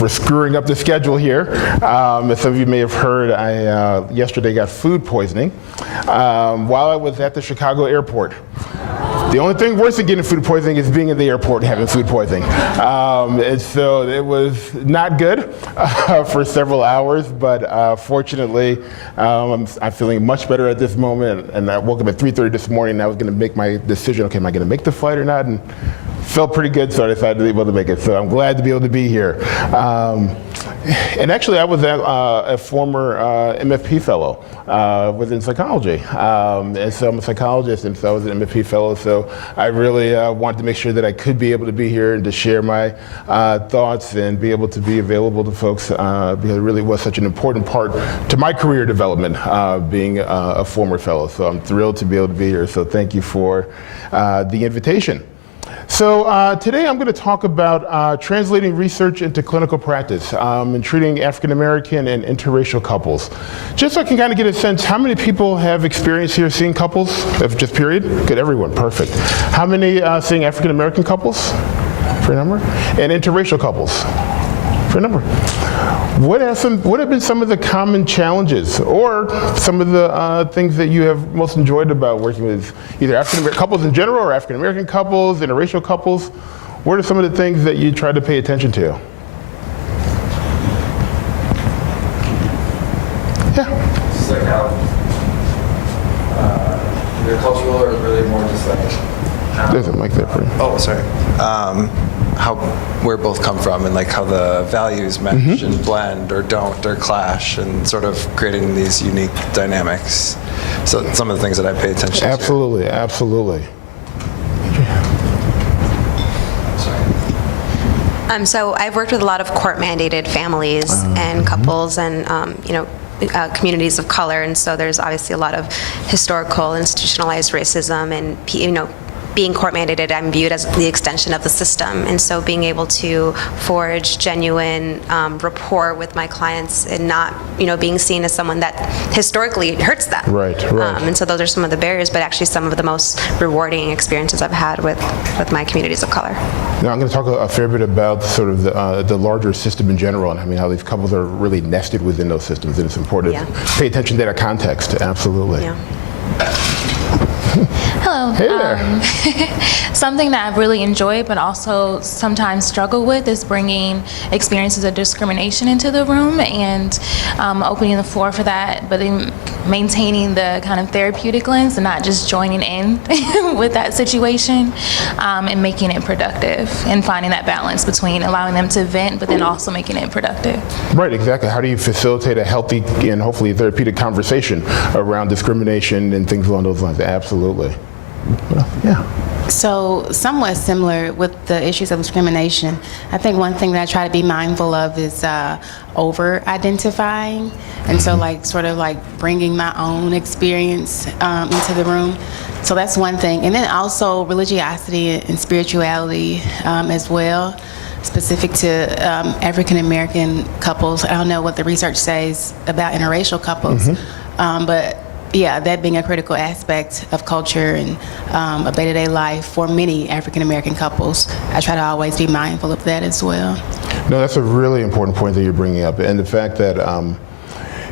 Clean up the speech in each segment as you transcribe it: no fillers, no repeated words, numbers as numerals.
for screwing up the schedule here. As some of you may have heard, I yesterday got food poisoning while I was at the Chicago airport. The only thing worse than getting food poisoning is being in the airport and having food poisoning. And so it was not good for several hours, but fortunately, I'm feeling much better at this moment. And I woke up at 3:30 this morning and I was going to make my decision, okay, am I going to make the flight or not? And felt pretty good, so I decided to be able to make it. So I'm glad to be able to be here. And actually, I was a former MFP fellow within psychology. And so I'm a psychologist, and so I was an MFP fellow. So I really wanted to make sure that I could be able to be here and to share my thoughts and be able to be available to folks because it really was such an important part to my career development, being a former fellow. So I'm thrilled to be able to be here. So thank you for the invitation. So today I'm going to talk about translating research into clinical practice and treating African American and interracial couples. Just so I can kind of get a sense, how many people have experience here seeing couples? Just period? Good, everyone, perfect. How many seeing African American couples? For a number. And interracial couples? For a number. What have been some of the common challenges or some of the things that you have most enjoyed about working with either African American couples in general or African American couples, interracial couples? What are some of the things that you try to pay attention to? Yeah. Just like how they're cultural or really more just like there's a mic there for you. Oh, sorry. How where both come from and like how the values mesh and blend or don't or clash and sort of creating these unique dynamics. So some of the things that I pay attention to. Absolutely, absolutely. So I've worked with a lot of court-mandated families and couples and communities of color, and so there's obviously a lot of historical institutionalized racism and being court-mandated, I'm viewed as the extension of the system, and so being able to forge genuine rapport with my clients and not, being seen as someone that historically hurts them. Right. And so those are some of the barriers, but actually some of the most rewarding experiences I've had with my communities of color. Now I'm going to talk a fair bit about sort of the larger system in general, and how these couples are really nested within those systems, and it's important to pay attention to that context. Absolutely. Yeah. Hello. Hey there. Something that I've really enjoyed but also sometimes struggle with is bringing experiences of discrimination into the room and opening the floor for that, but then maintaining the kind of therapeutic lens and not just joining in with that situation and making it productive and finding that balance between allowing them to vent but then also making it productive. Right, exactly. How do you facilitate a healthy and hopefully therapeutic conversation around discrimination and things along those lines? Absolutely. Yeah. So somewhat similar with the issues of discrimination, I think one thing that I try to be mindful of is over-identifying, and so sort of bringing my own experience into the room. So that's one thing. And then also religiosity and spirituality as well, specific to African American couples. I don't know what the research says about interracial couples, but yeah, that being a critical aspect of culture and of day-to-day life for many African American couples. I try to always be mindful of that as well. No, that's a really important point that you're bringing up, and the fact that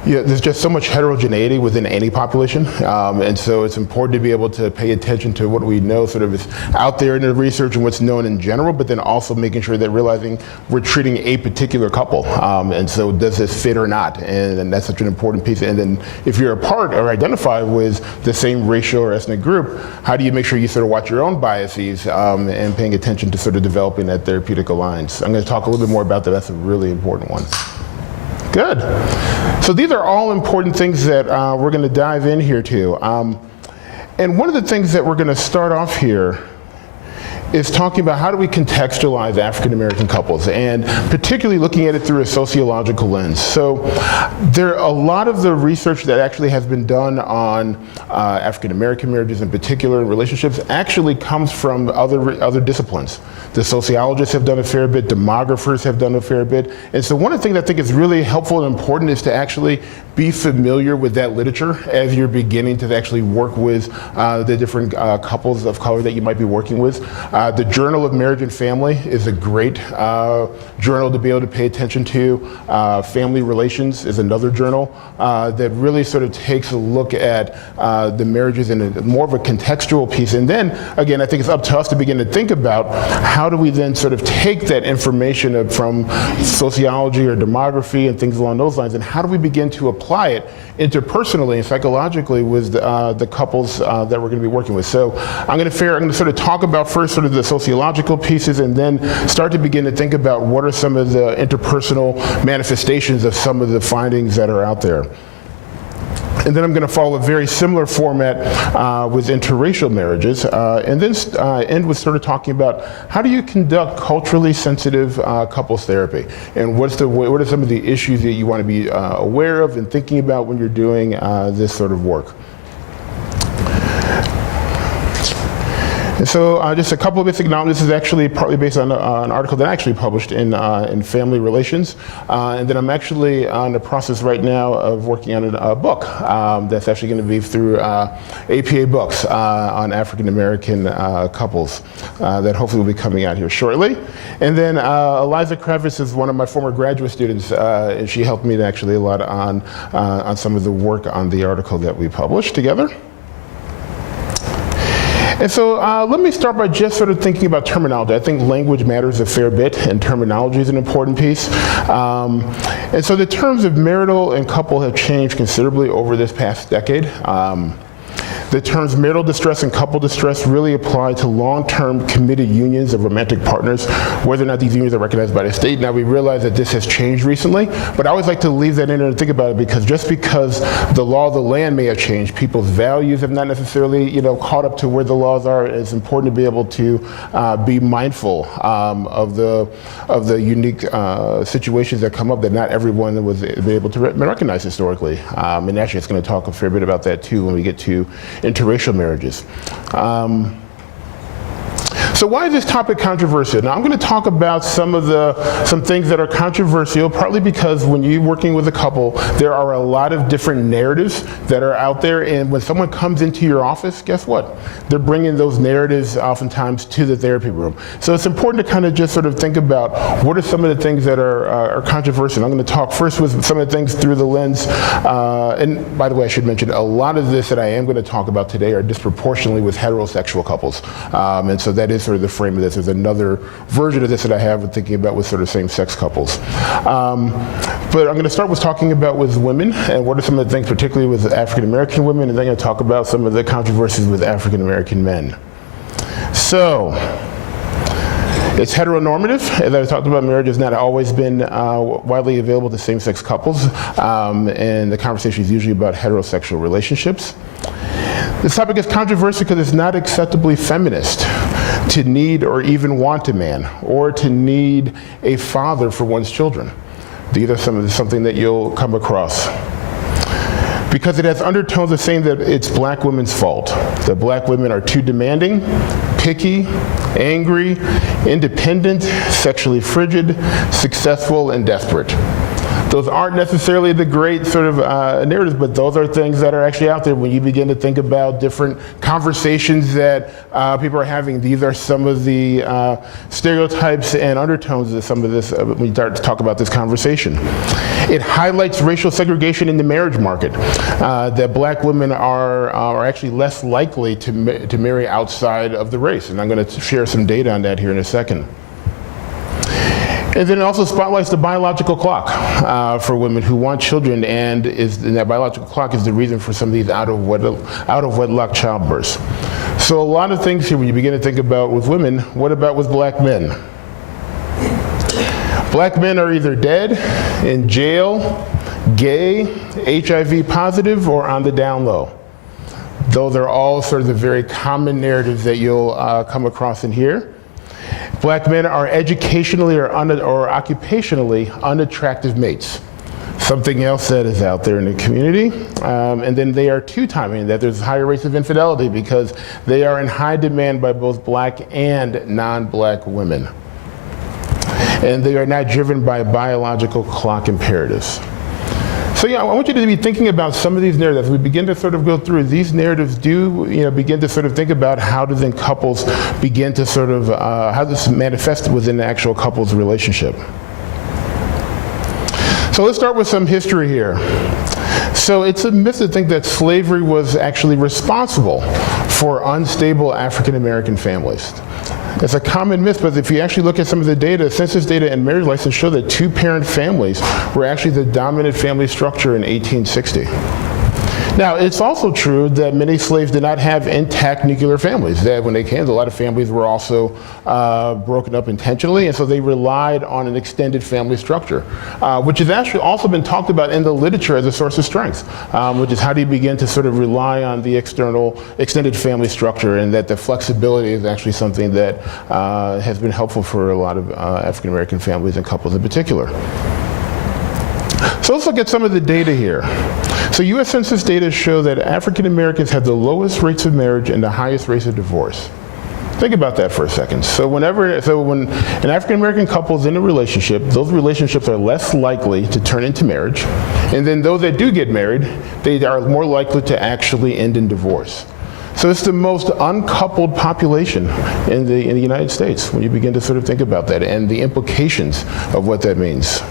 there's just so much heterogeneity within any population, and so it's important to be able to pay attention to what we know sort of is out there in the research and what's known in general, but then also making sure that realizing we're treating a particular couple, and so does this fit or not, and that's such an important piece. And then if you're a part or identify with the same racial or ethnic group, how do you make sure you sort of watch your own biases and paying attention to sort of developing that therapeutic alliance? I'm going to talk a little bit more about that. That's a really important one. Good. So these are all important things that we're going to dive in here to. And one of the things that we're going to start off here is talking about how do we contextualize African American couples, and particularly looking at it through a sociological lens. So there are a lot of the research that actually has been done on African American marriages in particular, relationships, actually comes from other disciplines. The sociologists have done a fair bit, demographers have done a fair bit, and so one of the things I think is really helpful and important is to actually be familiar with that literature as you're beginning to actually work with the different couples of color that you might be working with. The Journal of Marriage and Family is a great journal to be able to pay attention to. Family Relations is another journal that really sort of takes a look at the marriages in more of a contextual piece. And then, again, I think it's up to us to begin to think about how do we then sort of take that information from sociology or demography and things along those lines, and how do we begin to apply it interpersonally and psychologically with the couples that we're going to be working with. So I'm going to sort of talk about first sort of the sociological pieces, and then start to begin to think about what are some of the interpersonal manifestations of some of the findings that are out there. And then I'm going to follow a very similar format with interracial marriages, and then end with sort of talking about how do you conduct culturally sensitive couples therapy, and what are some of the issues that you want to be aware of and thinking about when you're doing this sort of work. And so just a couple of basic knowledge. This is actually partly based on an article that I actually published in Family Relations. And then I'm actually in the process right now of working on a book that's actually going to be through APA Books on African American couples that hopefully will be coming out here shortly. And then Eliza Kravitz is one of my former graduate students, and she helped me actually a lot on some of the work on the article that we published together. And so let me start by just sort of thinking about terminology. I think language matters a fair bit, and terminology is an important piece. And so the terms of marital and couple have changed considerably over this past decade. The terms marital distress and couple distress really apply to long-term committed unions of romantic partners, whether or not these unions are recognized by the state. Now, we realize that this has changed recently, but I always like to leave that in there and think about it, because just because the law of the land may have changed, people's values have not necessarily, caught up to where the laws are. It's important to be able to be mindful of the unique situations that come up that not everyone was able to recognize historically. And actually, it's going to talk a fair bit about that too when we get to interracial marriages. So why is this topic controversial? Now I'm going to talk about some things that are controversial, partly because when you're working with a couple, there are a lot of different narratives that are out there, and when someone comes into your office, guess what? They're bringing those narratives oftentimes to the therapy room. So it's important to kind of just sort of think about what are some of the things that are controversial. I'm going to talk first with some of the things through the lens, and by the way, I should mention, a lot of this that I am going to talk about today are disproportionately with heterosexual couples, and so that is sort of the frame of this. There's another version of this that I have with thinking about with sort of same-sex couples. But I'm going to start with talking about with women, and what are some of the things, particularly with African-American women, and then I'm going to talk about some of the controversies with African-American men. So, it's heteronormative. As I talked about, marriage has not always been widely available to same-sex couples, and the conversation is usually about heterosexual relationships. This topic is controversial because it's not acceptably feminist to need or even want a man, or to need a father for one's children. These are something that you'll come across. Because it has undertones of saying that it's black women's fault, that black women are too demanding, picky, angry, independent, sexually frigid, successful, and desperate. Those aren't necessarily the great sort of narratives, but those are things that are actually out there when you begin to think about different conversations that people are having. These are some of the stereotypes and undertones of some of this when you start to talk about this conversation. It highlights racial segregation in the marriage market, that black women are actually less likely to marry outside of the race. And I'm going to share some data on that here in a second. And then it also spotlights the biological clock for women who want children, and that biological clock is the reason for some of these out of wedlock childbirths. So a lot of things here when you begin to think about with women. What about with black men? Black men are either dead, in jail, gay, HIV positive, or on the down low. Those are all sort of the very common narratives that you'll come across in here. Black men are educationally or occupationally unattractive mates. Something else that is out there in the community. And then they are two-timing, that there's higher rates of infidelity because they are in high demand by both black and non-black women. And they are not driven by biological clock imperatives. So yeah, I want you to be thinking about some of these narratives. As we begin to sort of go through, these narratives do, begin to sort of think about how do then couples begin to sort of, how this manifests within the actual couple's relationship. So let's start with some history here. So it's a myth to think that slavery was actually responsible for unstable African American families. It's a common myth, but if you actually look at some of the data, census data and marriage license show that two-parent families were actually the dominant family structure in 1860. Now, it's also true that many slaves did not have intact nuclear families. That when they came, a lot of families were also broken up intentionally, and so they relied on an extended family structure, which has actually also been talked about in the literature as a source of strength, which is how do you begin to sort of rely on the extended family structure, and that the flexibility is actually something that has been helpful for a lot of African American families and couples in particular. So let's look at some of the data here. So U.S. Census data show that African Americans have the lowest rates of marriage and the highest rates of divorce. Think about that for a second. So when an African American couple is in a relationship, those relationships are less likely to turn into marriage. And then those that do get married, they are more likely to actually end in divorce. So it's the most uncoupled population in the United States when you begin to sort of think about that and the implications of what that means.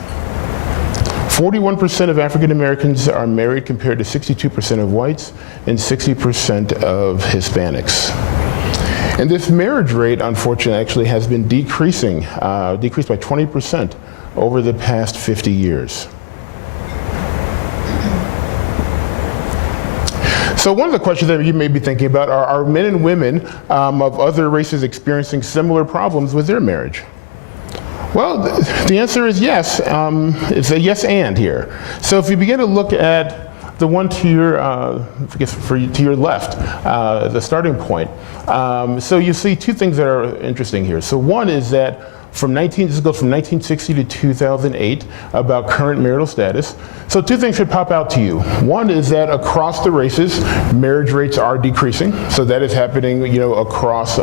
41% of African Americans are married compared to 62% of whites and 60% of Hispanics. And this marriage rate, unfortunately, actually has been decreasing, decreased by 20% over the past 50 years. So one of the questions that you may be thinking about are men and women of other races experiencing similar problems with their marriage? Well, the answer is yes. It's a yes and here. So if you begin to look at the one to your, to your left, the starting point, so you see two things that are interesting here. So one is that this goes from 1960 to 2008 about current marital status. So two things should pop out to you. One is that across the races, marriage rates are decreasing. So that is happening, across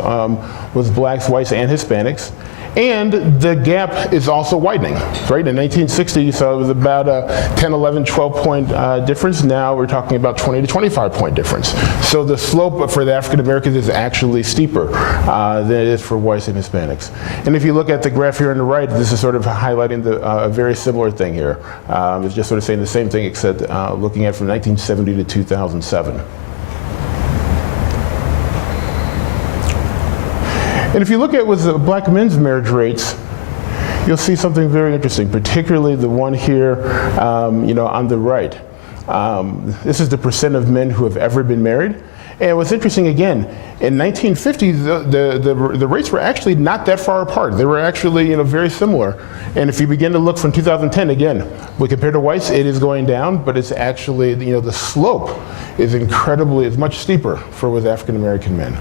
with blacks, whites, and Hispanics. And the gap is also widening, right? In 1960, you saw it was about a 10, 11, 12-point difference. Now we're talking about 20 to 25-point difference. So the slope for the African Americans is actually steeper than it is for whites and Hispanics. And if you look at the graph here on the right, this is sort of highlighting a very similar thing here. It's just sort of saying the same thing, except looking at from 1970 to 2007. And if you look at with the black men's marriage rates, you'll see something very interesting, particularly the one here, on the right. This is the percent of men who have ever been married. And what's interesting, again, in 1950, the rates were actually not that far apart. They were actually, very similar. And if you begin to look from 2010, again, when compared to whites, it is going down, but it's actually, the slope is much steeper with African American men.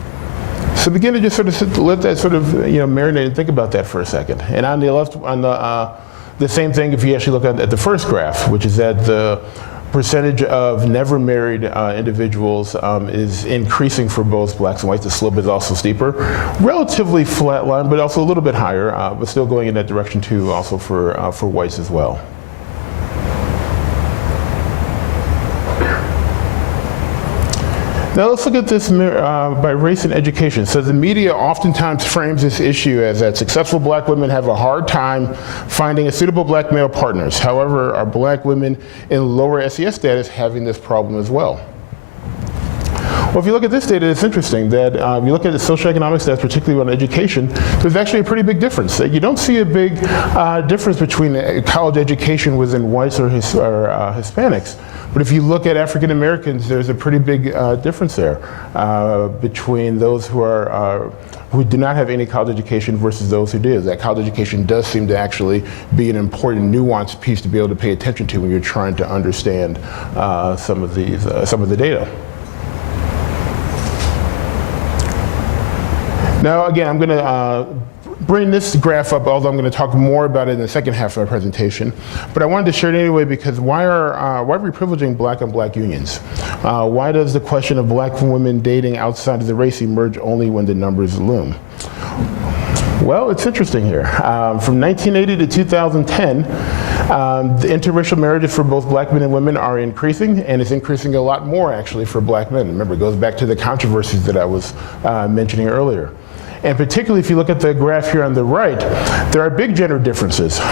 So begin to just sort of let that sort of marinate and think about that for a second. And on the left, on the same thing, if you actually look at the first graph, which is that the percentage of never married individuals is increasing for both blacks and whites. The slope is also steeper, relatively flat line, but also a little bit higher, but still going in that direction too, also for whites as well. Now let's look at this by race and education. So the media oftentimes frames this issue as that successful black women have a hard time finding a suitable black male partners. However, are black women in lower SES status having this problem as well? Well, if you look at this data, it's interesting that if you look at the socioeconomic stats, particularly on education, there's actually a pretty big difference. You don't see a big difference between college education within whites or Hispanics. But if you look at African Americans, there's a pretty big difference there between those who do not have any college education versus those who do. That college education does seem to actually be an important nuanced piece to be able to pay attention to when you're trying to understand some of the data. Now, again, I'm going to bring this graph up, although I'm going to talk more about it in the second half of my presentation. But I wanted to share it anyway because why are we privileging black on black unions? Why does the question of black women dating outside of the race emerge only when the numbers loom? Well, it's interesting here. From 1980 to 2010, The interracial marriages for both black men and women are increasing, and it's increasing a lot more actually for black men. Remember, it goes back to the controversies that I was mentioning earlier. And particularly if you look at the graph here on the right, there are big gender differences. There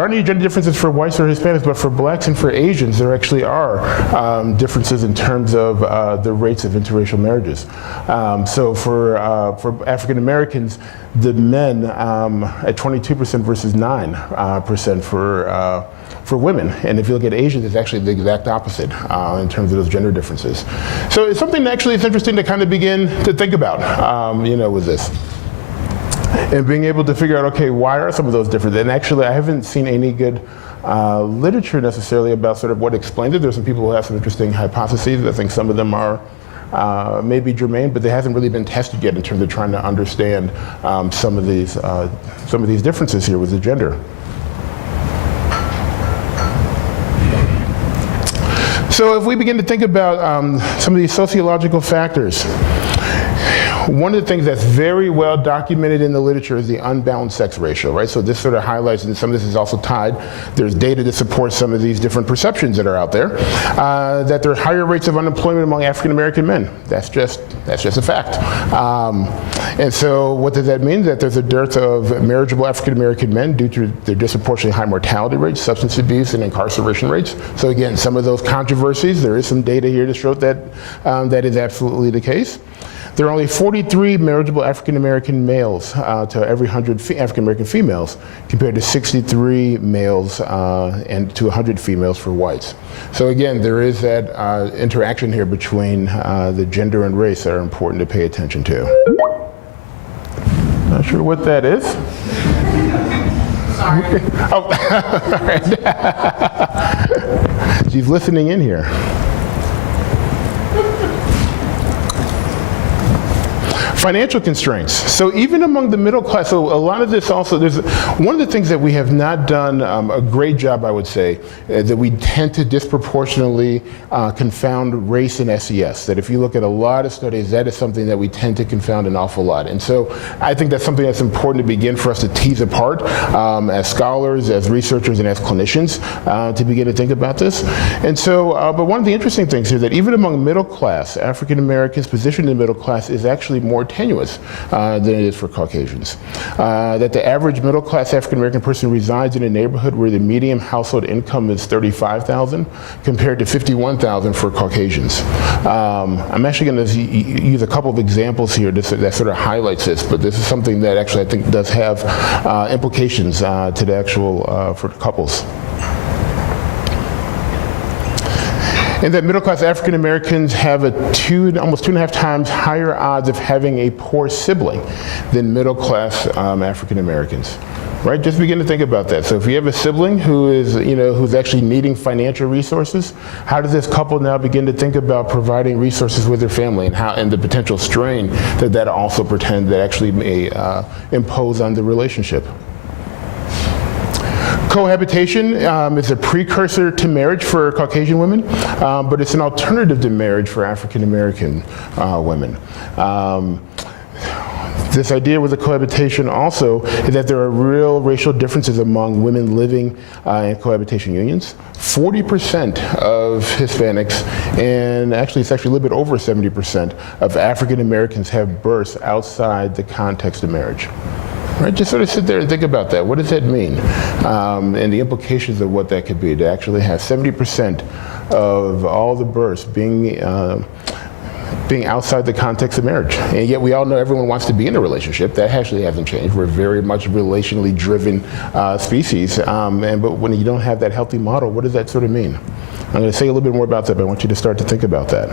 aren't any gender differences for whites or Hispanics, but for blacks and for Asians, there actually are differences in terms of the rates of interracial marriages. So for African Americans, the men at 22% versus 9% for women. And if you look at Asians, it's actually the exact opposite in terms of those gender differences. So it's something that actually it's interesting to kind of begin to think about, with this. And being able to figure out, okay, why are some of those different? And actually, I haven't seen any good literature necessarily about sort of what explains it. There's some people who have some interesting hypotheses. I think some of them are maybe germane, but they hasn't really been tested yet in terms of trying to understand some of these differences here with the gender. So if we begin to think about some of these sociological factors, one of the things that's very well documented in the literature is the unbalanced sex ratio, right? So this sort of highlights, and some of this is also tied, there's data to support some of these different perceptions that are out there, that there are higher rates of unemployment among African American men. That's just a fact. And so what does that mean? That there's a dearth of marriageable African American men due to their disproportionately high mortality rates, substance abuse, and incarceration rates. So again, some of those controversies, there is some data here to show that that is absolutely the case. There are only 43 marriageable African American males to every 100 African American females, compared to 63 males and to 100 females for whites. So again, there is that interaction here between the gender and race that are important to pay attention to. Not sure what that is. Sorry. Oh, all right. She's listening in here. Financial constraints. So even among the middle class, so a lot of this also, there's one of the things that we have not done a great job, I would say, that we tend to disproportionately confound race and SES. That if you look at a lot of studies, that is something that we tend to confound an awful lot. And so I think that's something that's important to begin for us to tease apart as scholars, as researchers, and as clinicians to begin to think about this. And so, but one of the interesting things here that even among middle class, African Americans positioned in the middle class is actually more tenuous than it is for Caucasians. That the average middle class African American person resides in a neighborhood where the median household income is $35,000 compared to $51,000 for Caucasians. I'm actually going to use a couple of examples here that sort of highlights this, but this is something that actually I think does have implications to the actual, for couples. And that middle-class African Americans have almost 2.5 times higher odds of having a poor sibling than middle-class African Americans. Right? Just begin to think about that. So if you have a sibling who is, who's actually needing financial resources, how does this couple now begin to think about providing resources with their family, and the potential strain that also actually may impose on the relationship? Cohabitation is a precursor to marriage for Caucasian women, but it's an alternative to marriage for African American women. This idea with the cohabitation also is that there are real racial differences among women living in cohabitation unions. 40% of Hispanics, and actually it's actually a little bit over 70% of African Americans have births outside the context of marriage. Right, just sort of sit there and think about that. What does that mean? And the implications of what that could be, to actually have 70% of all the births being outside the context of marriage. And yet we all know everyone wants to be in a relationship. That actually hasn't changed. We're very much relationally driven species. But when you don't have that healthy model, what does that sort of mean? I'm going to say a little bit more about that, but I want you to start to think about that.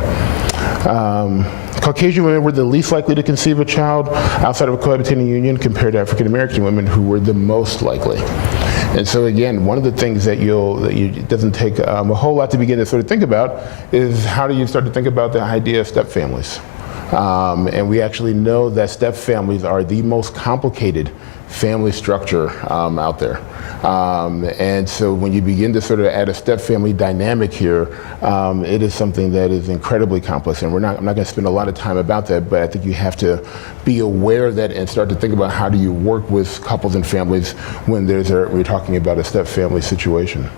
Caucasian women were the least likely to conceive a child outside of a cohabitating union compared to African American women, who were the most likely. And so again, one of the things that it doesn't take a whole lot to begin to sort of think about is how do you start to think about the idea of step families? And we actually know that step families are the most complicated family structure out there. And so when you begin to sort of add a step family dynamic here, it is something that is incredibly complex. And I'm not going to spend a lot of time about that, but I think you have to be aware of that and start to think about how do you work with couples and families when we're talking about a step family situation.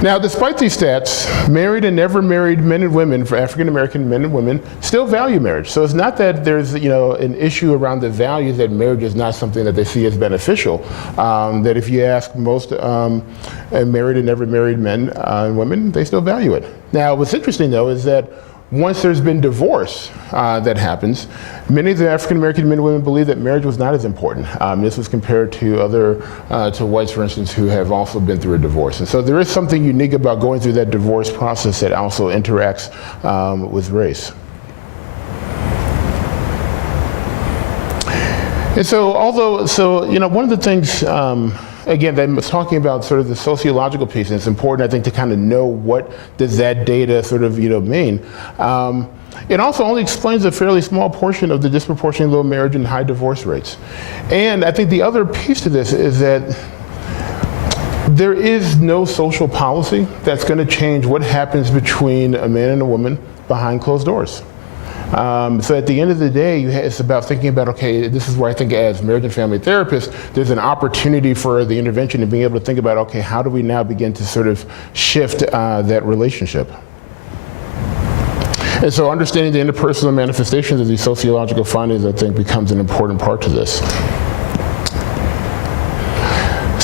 Now, despite these stats, married and never married men and women, for African American men and women, still value marriage. So it's not that there's an issue around the values that marriage is not something that they see as beneficial. That if you ask most married and never married men and women, they still value it. Now, what's interesting though is that once there's been divorce that happens, many of the African American men and women believe that marriage was not as important. This was compared to to whites, for instance, who have also been through a divorce. And so there is something unique about going through that divorce process that also interacts with race. And so, one of the things, again, that was talking about sort of the sociological piece, and it's important, I think, to kind of know what does that data sort of, mean. It also only explains a fairly small portion of the disproportionately low marriage and high divorce rates. And I think the other piece to this is that there is no social policy that's going to change what happens between a man and a woman behind closed doors. So at the end of the day, it's about thinking about, okay, this is where I think as marriage and family therapists, there's an opportunity for the intervention and being able to think about, okay, how do we now begin to sort of shift that relationship? And so understanding the interpersonal manifestations of these sociological findings, I think, becomes an important part to this.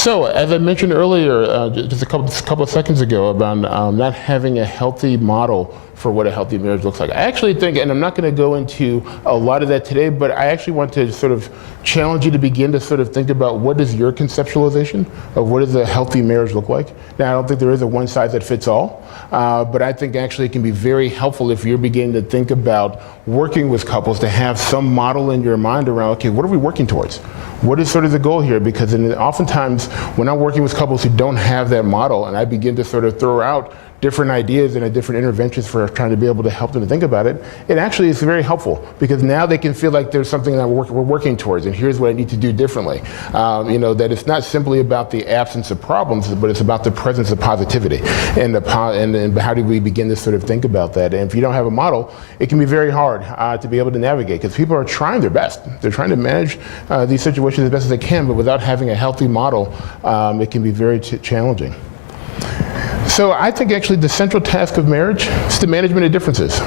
So, as I mentioned earlier, just a couple of seconds ago, about not having a healthy model for what a healthy marriage looks like. I actually think, and I'm not going to go into a lot of that today, but I actually want to sort of challenge you to begin to sort of think about what is your conceptualization of what does a healthy marriage look like. Now, I don't think there is a one size that fits all, but I think actually it can be very helpful if you're beginning to think about working with couples to have some model in your mind around, okay, what are we working towards? What is sort of the goal here? Because oftentimes when I'm working with couples who don't have that model and I begin to sort of throw out different ideas and different interventions for trying to be able to help them to think about it, it actually is very helpful because now they can feel like there's something that we're working towards and here's what I need to do differently. That it's not simply about the absence of problems, but it's about the presence of positivity and how do we begin to sort of think about that. And if you don't have a model, it can be very hard to be able to navigate because people are trying their best. They're trying to manage these situations as best as they can, but without having a healthy model, it can be very challenging. So I think actually the central task of marriage is the management of differences,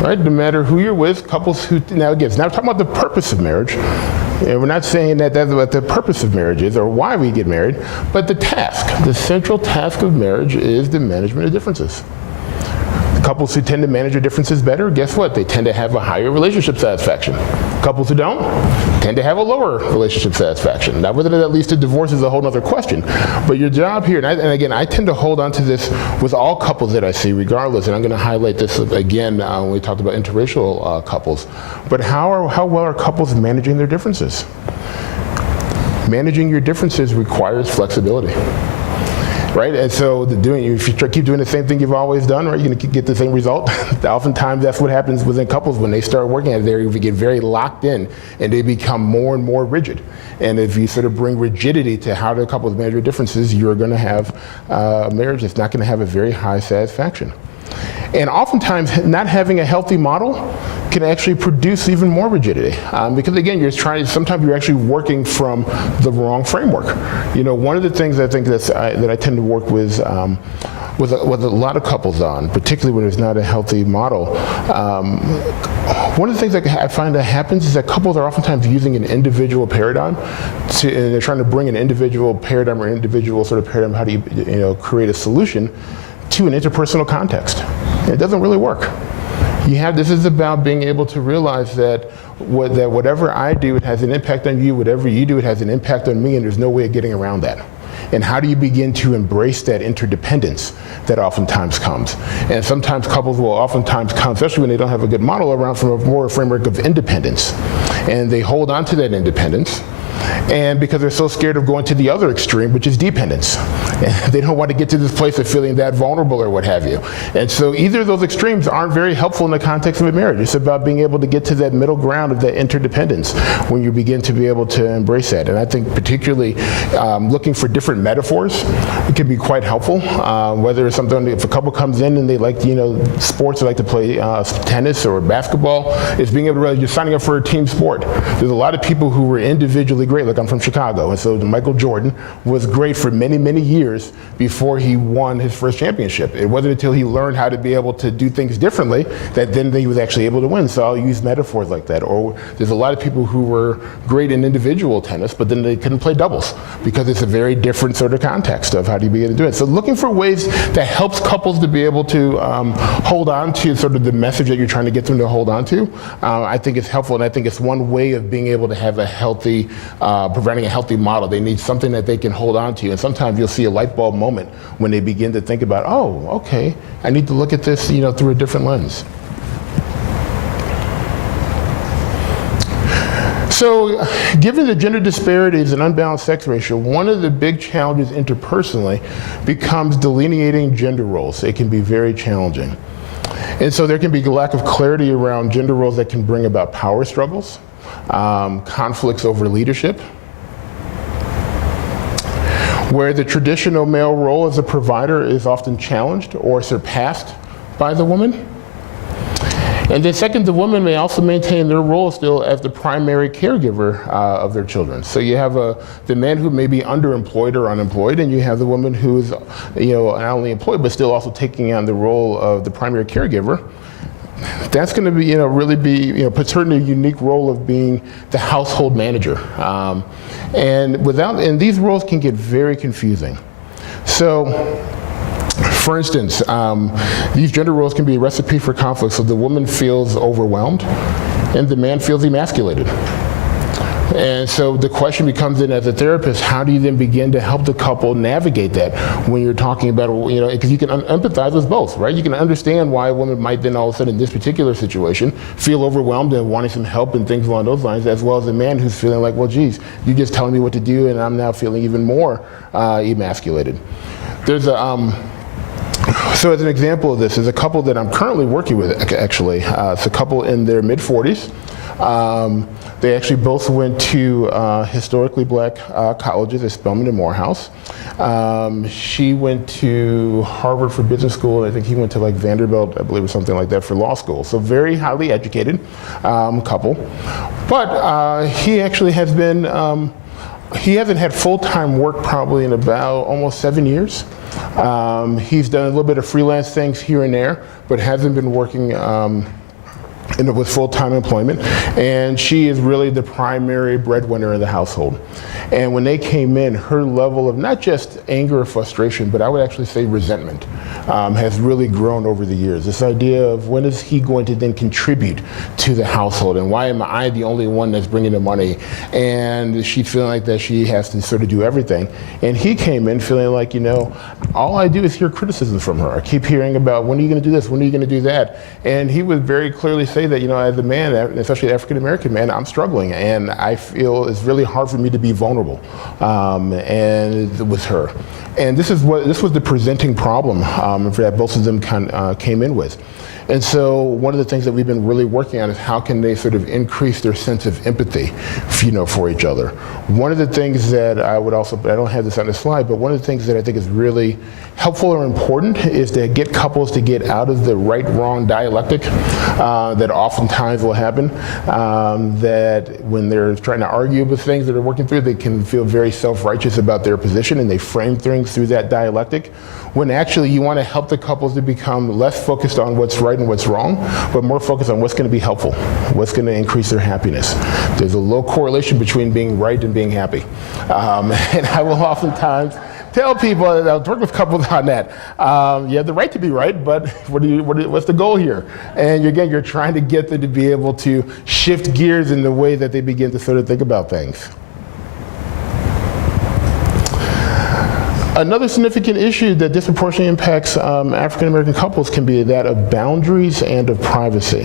right? No matter who you're with, couples who, now again, it's not talking about the purpose of marriage. And we're not saying that that's what the purpose of marriage is or why we get married, but the task, the central task of marriage is the management of differences. Couples who tend to manage their differences better, guess what? They tend to have a higher relationship satisfaction. Couples who don't tend to have a lower relationship satisfaction. Now, whether that leads to divorce is a whole other question. But your job here, and again, I tend to hold on to this with all couples that I see, regardless, and I'm going to highlight this again when we talked about interracial couples. But how well are couples managing their differences? Managing your differences requires flexibility. Right, and so if you keep doing the same thing you've always done, right, you're going to get the same result. Oftentimes, that's what happens within couples when they start working at it. They get very locked in, and they become more and more rigid. And if you sort of bring rigidity to how the couples manage their differences, you're going to have a marriage that's not going to have a very high satisfaction. And oftentimes, not having a healthy model can actually produce even more rigidity. Because again, sometimes you're actually working from the wrong framework. One of the things I think that I tend to work with a lot of couples on, particularly when there's not a healthy model, one of the things that I find that happens is that couples are oftentimes using an individual paradigm, and they're trying to bring an individual paradigm or individual sort of paradigm, how do you create a solution to an interpersonal context. And it doesn't really work. This is about being able to realize that whatever I do, it has an impact on you. Whatever you do, it has an impact on me, and there's no way of getting around that. And how do you begin to embrace that interdependence that oftentimes comes? And sometimes couples will oftentimes come, especially when they don't have a good model around, from a framework of independence. And they hold on to that independence. and because they're so scared of going to the other extreme, which is dependence. And they don't want to get to this place of feeling that vulnerable or what have you. And so either of those extremes aren't very helpful in the context of a marriage. It's about being able to get to that middle ground of that interdependence when you begin to be able to embrace that. And I think particularly looking for different metaphors, it can be quite helpful. Whether it's something, if a couple comes in and they like, sports, they like to play tennis or basketball, it's being able to realize you're signing up for a team sport. There's a lot of people who were individually great. Like I'm from Chicago, and so Michael Jordan was great for many, many years before he won his first championship. It wasn't until he learned how to be able to do things differently that then he was actually able to win. So I'll use metaphors like that. Or there's a lot of people who were great in individual tennis, but then they couldn't play doubles because it's a very different sort of context of how do you begin to do it. So looking for ways that helps couples to be able to hold on to sort of the message that you're trying to get them to hold on to, I think it's helpful, and I think it's one way of being able to have a healthy, providing a healthy model. They need something that they can hold on to, and sometimes you'll see a light bulb moment when they begin to think about, oh, okay, I need to look at this, through a different lens. So, given the gender disparities and unbalanced sex ratio, one of the big challenges interpersonally becomes delineating gender roles. It can be very challenging. And so there can be a lack of clarity around gender roles that can bring about power struggles, conflicts over leadership, where the traditional male role as a provider is often challenged or surpassed by the woman. And then second, the woman may also maintain their role still as the primary caregiver of their children. So you have the man who may be underemployed or unemployed, and you have the woman who is not only employed but still also taking on the role of the primary caregiver. That's going to be, really be, puts her in a unique role of being the household manager. And these roles can get very confusing. So, for instance, these gender roles can be a recipe for conflict. So the woman feels overwhelmed and the man feels emasculated. And so the question becomes then, as a therapist, how do you then begin to help the couple navigate that when you're talking about, because you can empathize with both, right? You can understand why a woman might then all of a sudden in this particular situation feel overwhelmed and wanting some help and things along those lines, as well as a man who's feeling like, well, geez, you're just telling me what to do and I'm now feeling even more emasculated. There's so as an example of this, there's a couple that I'm currently working with, actually. It's a couple in their mid-40s. They actually both went to historically black colleges at Spelman and Morehouse. She went to Harvard for business school, and I think he went to Vanderbilt, I believe, or something like that for law school. So very highly educated couple. But he actually has been, he hasn't had full-time work probably in about almost 7 years. He's done a little bit of freelance things here and there, but hasn't been working with full-time employment. And she is really the primary breadwinner in the household. And when they came in, her level of not just anger or frustration, but I would actually say resentment, has really grown over the years. This idea of when is he going to then contribute to the household, and why am I the only one that's bringing the money? And she's feeling like that she has to sort of do everything. And he came in feeling like, all I do is hear criticism from her. I keep hearing about, when are you going to do this? When are you going to do that? And he would very clearly say that, as a man, especially an African-American man, I'm struggling, and I feel it's really hard for me to be vulnerable. And with her. And this was the presenting problem that both of them came in with. And so one of the things that we've been really working on is how can they sort of increase their sense of empathy, for each other. One of the things that I would also, but I don't have this on the slide, but one of the things that I think is really helpful or important is to get couples to get out of the right-wrong dialectic that oftentimes will happen, that when they're trying to argue with things that they're working through, they can feel very self-righteous about their position and they frame things through that dialectic, when actually you want to help the couples to become less focused on what's right and what's wrong, but more focused on what's going to be helpful, what's going to increase their happiness. There's a low correlation between being right and being happy. And I will oftentimes tell people, I'll work with couples on that. You have the right to be right, but what's the goal here? And again, you're trying to get them to be able to shift gears in the way that they begin to sort of think about things. Another significant issue that disproportionately impacts African American couples can be that of boundaries and of privacy.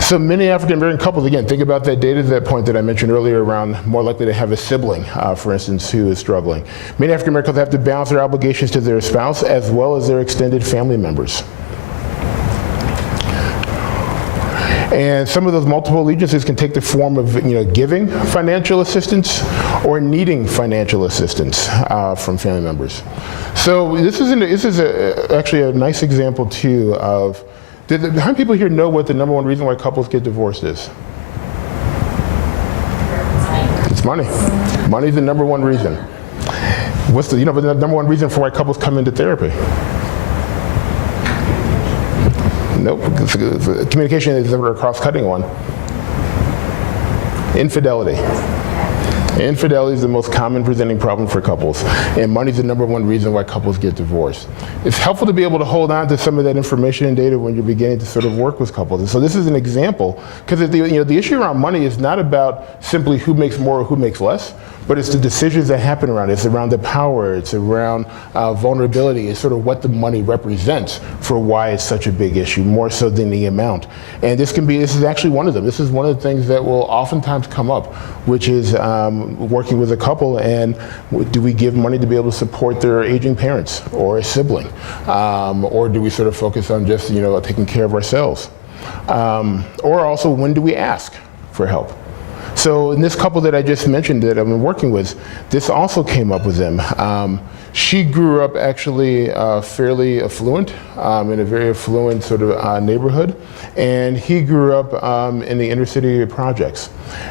So many African American couples, again, think about that data, that point that I mentioned earlier around more likely to have a sibling, for instance, who is struggling. Many African Americans have to balance their obligations to their spouse as well as their extended family members. And some of those multiple allegiances can take the form of giving financial assistance or needing financial assistance from family members. So this is actually a nice example too of, how many people here know what the number one reason why couples get divorced is? It's money. Money's the number one reason. What's the number one reason for why couples come into therapy? Nope. Communication is a cross-cutting one. Infidelity. Infidelity is the most common presenting problem for couples, and money is the number one reason why couples get divorced. It's helpful to be able to hold on to some of that information and data when you're beginning to sort of work with couples. And so this is an example, because the issue around money is not about simply who makes more or who makes less, but it's the decisions that happen around it. It's around the power, it's around vulnerability, it's sort of what the money represents for why it's such a big issue, more so than the amount. And this is actually one of them. This is one of the things that will oftentimes come up, which is working with a couple, and do we give money to be able to support their aging parents or a sibling? Or do we sort of focus on just taking care of ourselves? Or also, when do we ask for help? So in this couple that I just mentioned that I've been working with, this also came up with them. She grew up actually fairly affluent, in a very affluent sort of neighborhood, and he grew up in the inner city projects.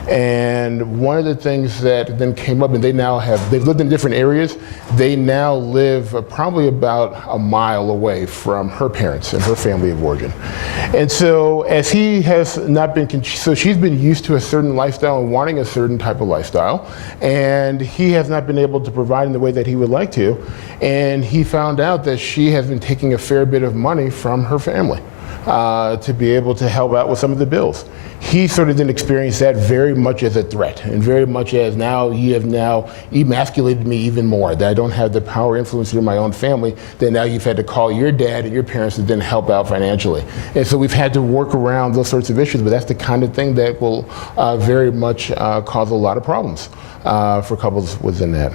And one of the things that then came up, and they've lived in different areas, they now live probably about a mile away from her parents and her family of origin. And so as he has not been, so she's been used to a certain lifestyle and wanting a certain type of lifestyle, and he has not been able to provide in the way that he would like to, and he found out that she has been taking a fair bit of money from her family to be able to help out with some of the bills. He sort of didn't experience that very much as a threat, and very much as you have now emasculated me even more, that I don't have the power influence in my own family, that now you've had to call your dad and your parents to then help out financially. And so we've had to work around those sorts of issues, but that's the kind of thing that will very much cause a lot of problems for couples within that.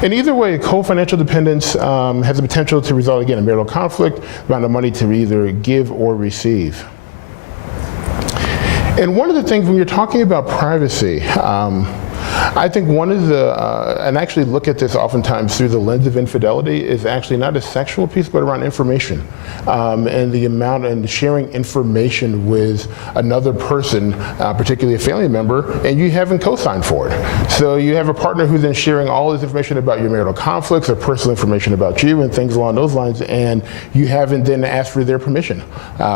And either way, co-financial dependence has the potential to result, again, in marital conflict, amount of money to either give or receive. And one of the things when you're talking about privacy, I think one of the, and I actually look at this oftentimes through the lens of infidelity, is actually not a sexual piece, but around information. And the amount and sharing information with another person, particularly a family member, and you haven't co-signed for it. So you have a partner who's then sharing all this information about your marital conflicts or personal information about you and things along those lines, and you haven't then asked for their permission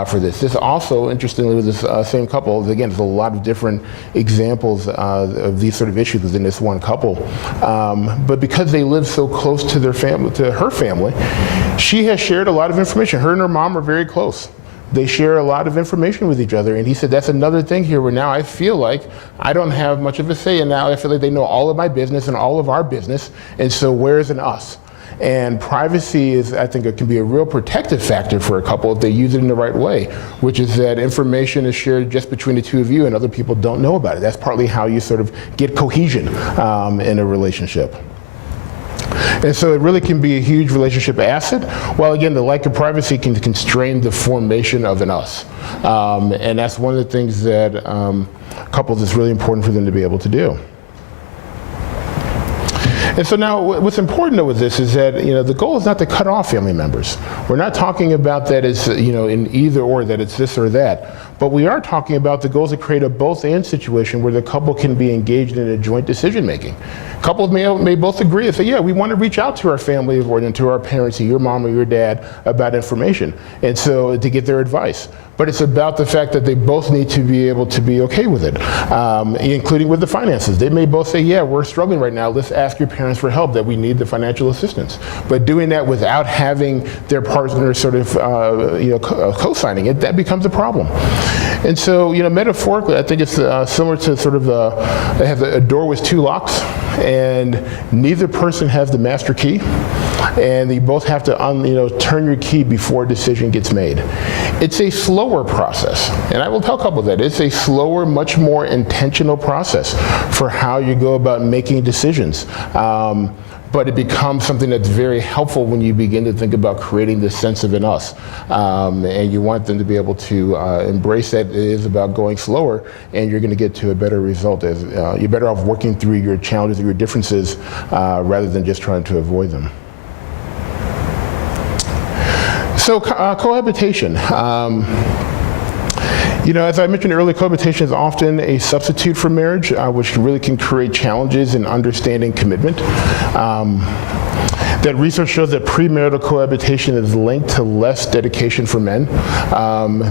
for this. This also, interestingly, with this same couple, again, there's a lot of different examples of these sort of issues within this one couple, but because they live so close to their family, to her family, she has shared a lot of information. Her and her mom are very close. They share a lot of information with each other, and he said that's another thing here where now I feel like I don't have much of a say, and now I feel like they know all of my business and all of our business, and so where's an us? And privacy is, I think, it can be a real protective factor for a couple if they use it in the right way, which is that information is shared just between the two of you and other people don't know about it. That's partly how you sort of get cohesion in a relationship. And so it really can be a huge relationship asset, while again, the lack of privacy can constrain the formation of an us. And that's one of the things that couples, it's really important for them to be able to do. And so now what's important though with this is that, the goal is not to cut off family members. We're not talking about that as, in either or, that it's this or that. But we are talking about the goals to create a both and situation where the couple can be engaged in a joint decision making. Couples may both agree and say, yeah, we want to reach out to our family of origin, to our parents, to your mom or your dad about information, and so to get their advice. But it's about the fact that they both need to be able to be okay with it, including with the finances. They may both say, yeah, we're struggling right now, let's ask your parents for help, that we need the financial assistance. But doing that without having their partner sort of co-signing it, that becomes a problem. And so, metaphorically, I think it's similar to sort of they have a door with two locks, and neither person has the master key, and you both have to turn your key before a decision gets made. it's a slower process. And I will tell couples that it's a slower, much more intentional process for how you go about making decisions. But it becomes something that's very helpful when you begin to think about creating this sense of an us. And you want them to be able to embrace that it is about going slower, and you're going to get to a better result. As you're better off working through your challenges or your differences rather than just trying to avoid them. So cohabitation. You know, as I mentioned earlier, cohabitation is often a substitute for marriage, which really can create challenges in understanding commitment. That research shows that premarital cohabitation is linked to less dedication for men.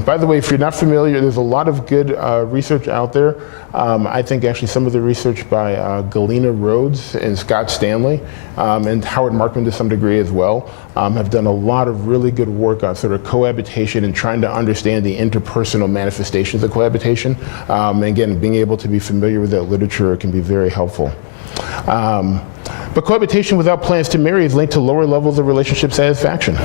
By the way, if you're not familiar, there's a lot of good research out there. I think actually some of the research by Galena Rhodes and Scott Stanley and Howard Markman to some degree as well have done a lot of really good work on sort of cohabitation and trying to understand the interpersonal manifestations of cohabitation. Again, being able to be familiar with that literature can be very helpful. But cohabitation without plans to marry is linked to lower levels of relationship satisfaction.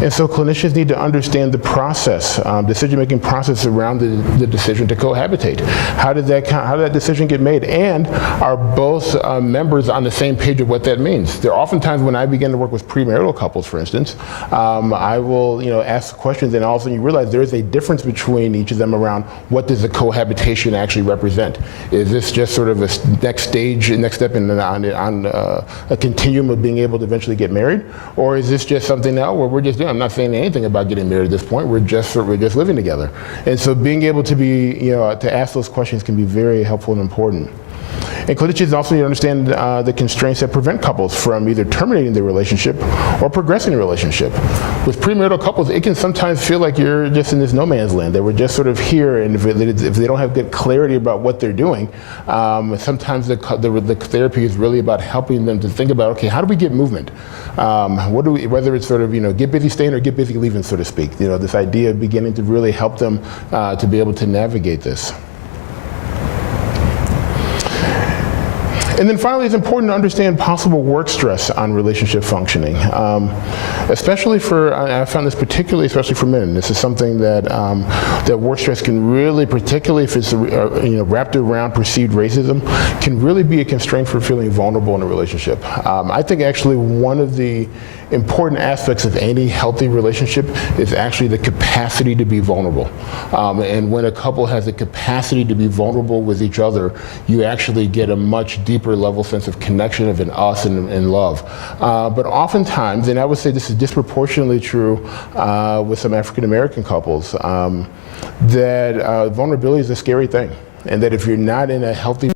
And so clinicians need to understand the process, decision-making process around the decision to cohabitate. How did that decision get made? And are both members on the same page of what that means? There are oftentimes when I begin to work with premarital couples, for instance, I will ask questions, and all of a sudden you realize there is a difference between each of them around what does a cohabitation actually represent. Is this just sort of a next stage, next step on a continuum of being able to eventually get married? Or is this just something now where we're just doing, I'm not saying anything about getting married at this point. We're just living together, and so being able to be, to ask those questions can be very helpful and important. And clinicians also need to understand the constraints that prevent couples from either terminating their relationship or progressing the relationship. With premarital couples, it can sometimes feel like you're just in this no man's land, that we're just sort of here, and if they don't have good clarity about what they're doing, sometimes the therapy is really about helping them to think about, okay, how do we get movement? Whether it's sort of, get busy staying or get busy leaving, so to speak. This idea of beginning to really help them to be able to navigate this. And then finally, it's important to understand possible work stress on relationship functioning, especially I found this particularly, especially for men. This is something that that work stress can really, particularly if it's wrapped around perceived racism, can really be a constraint for feeling vulnerable in a relationship. I think actually one of the important aspects of any healthy relationship is actually the capacity to be vulnerable. And when a couple has the capacity to be vulnerable with each other, you actually get a much deeper level sense of connection of an us and love. But oftentimes, and I would say this is disproportionately true with some African American couples, that vulnerability is a scary thing. And that if you're not in a healthy